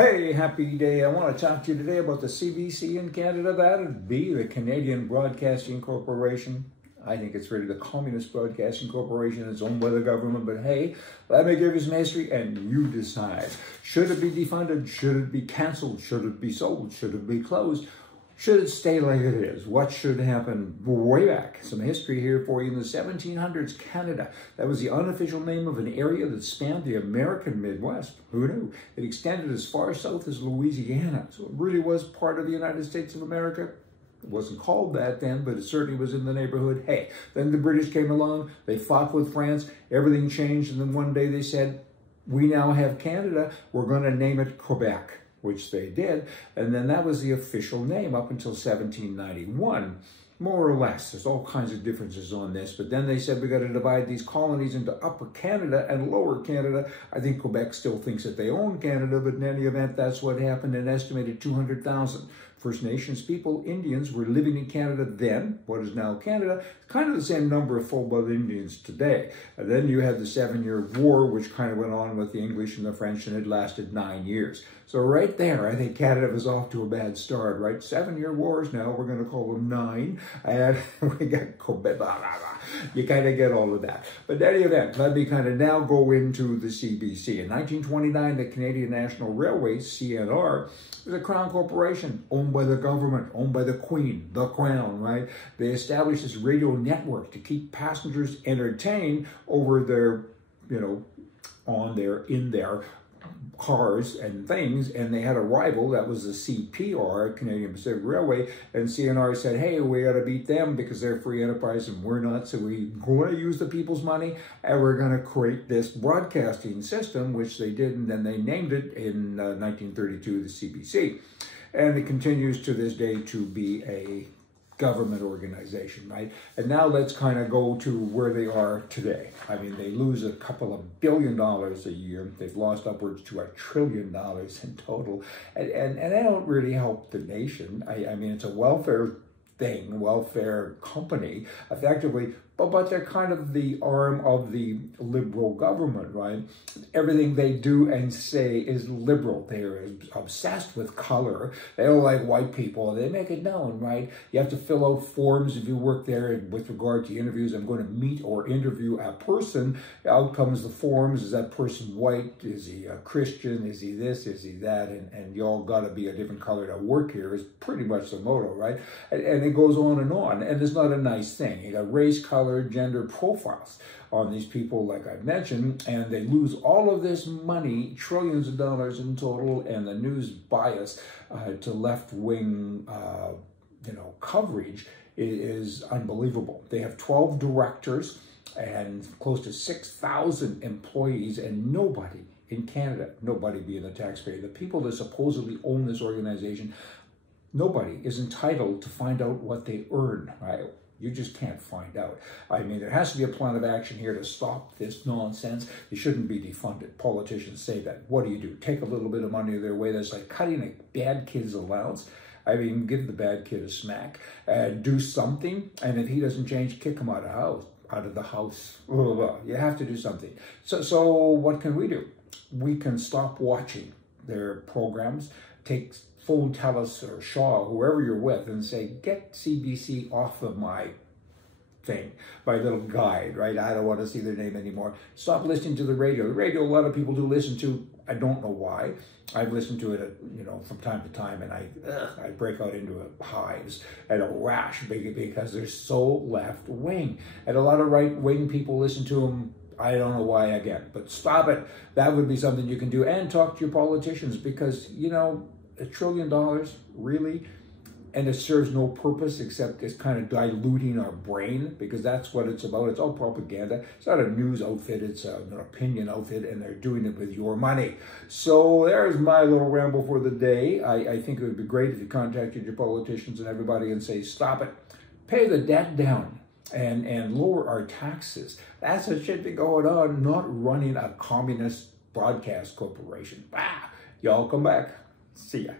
Hey, happy day. I want to talk to you today about the CBC in Canada. That'd be the Canadian Broadcasting Corporation. I think it's really the Communist Broadcasting Corporation. It's owned by the government, but hey, let me give you some history and you decide. Should it be defunded? Should it be cancelled? Should it be sold? Should it be closed? Should it stay like it is? What should happen? Way back, some history here for you. In the 1700s, Canada. That was the unofficial name of an area that spanned the American Midwest. Who knew? It extended as far south as Louisiana. So it really was part of the United States of America. It wasn't called that then, but it certainly was in the neighborhood. Hey, then the British came along. They fought with France. Everything changed. And then one day they said, we now have Canada. We're going to name it Quebec, which they did, and then that was the official name up until 1791, more or less. There's all kinds of differences on this, but then they said we got to divide these colonies into Upper Canada and Lower Canada. I think Quebec still thinks that they own Canada, but in any event, that's what happened. An estimated 200,000 First Nations people, Indians, were living in Canada then, what is now Canada, kind of the same number of full-blood Indians today. And then you had the 7-Year War, which kind of went on with the English and the French, and it lasted 9 years. So right there, I think Canada was off to a bad start, right? 7-year wars now, we're going to call them 9, and we got Quebec, blah, blah, blah. You kind of get all of that. But in any event, let me kind of now go into the CBC. In 1929, the Canadian National Railway, CNR, was a crown corporation owned by the government, owned by the Queen, the Crown, right? They established this radio network to keep passengers entertained over their, in their cars and things, and they had a rival that was the CPR, Canadian Pacific Railway, and CNR said, hey, we got to beat them because they're free enterprise and we're not, so we're going to use the people's money and we're going to create this broadcasting system, which they did, and then they named it in 1932 the CBC, and it continues to this day to be a government organization, right? And now let's kind of go to where they are today. I mean, they lose a couple of $1 billion a year. They've lost upwards to $1 trillion in total. And they don't really help the nation. I mean, it's a welfare thing, welfare company, effectively, but they're kind of the arm of the liberal government, right? Everything they do and say is liberal. They're obsessed with color. They don't like white people. They make it known, right? You have to fill out forms if you work there with regard to interviews. I'm going to meet or interview a person. Out comes the forms. Is that person white? Is he a Christian? Is he this? Is he that? And you all got to be a different color to work here is pretty much the motto, right? And it goes on. And it's not a nice thing. You got race, color, gender profiles on these people, like I mentioned, and they lose all of this money, trillions of dollars in total, and the news bias to left-wing, coverage is unbelievable. They have 12 directors and close to 6,000 employees, and nobody in Canada, nobody being the taxpayer, the people that supposedly own this organization, nobody is entitled to find out what they earn, right? You just can't find out. I mean, there has to be a plan of action here to stop this nonsense. They shouldn't be defunded. Politicians say that. What do? Take a little bit of money their way. That's like cutting a bad kid's allowance. I mean, give the bad kid a smack. Do something, and if he doesn't change, kick him out of the house. You have to do something. So what can we do? We can stop watching their programs, take phone Telus or Shaw, whoever you're with, and say, get CBC off of my thing, my little guide, right? I don't want to see their name anymore. Stop listening to the radio. The radio, a lot of people do listen to. I don't know why. I've listened to it, from time to time, and I break out into hives and a rash because they're so left-wing. And a lot of right-wing people listen to them. I don't know why again, but stop it. That would be something you can do, and talk to your politicians, because, $1 trillion, really? And it serves no purpose except it's kind of diluting our brain, because that's what it's about. It's all propaganda. It's not a news outfit. It's an opinion outfit, and they're doing it with your money. So there's my little ramble for the day. I think it would be great if you contacted your politicians and everybody and say, stop it. Pay the debt down and lower our taxes. That's what should be going on, not running a communist broadcast corporation. Y'all come back. See ya.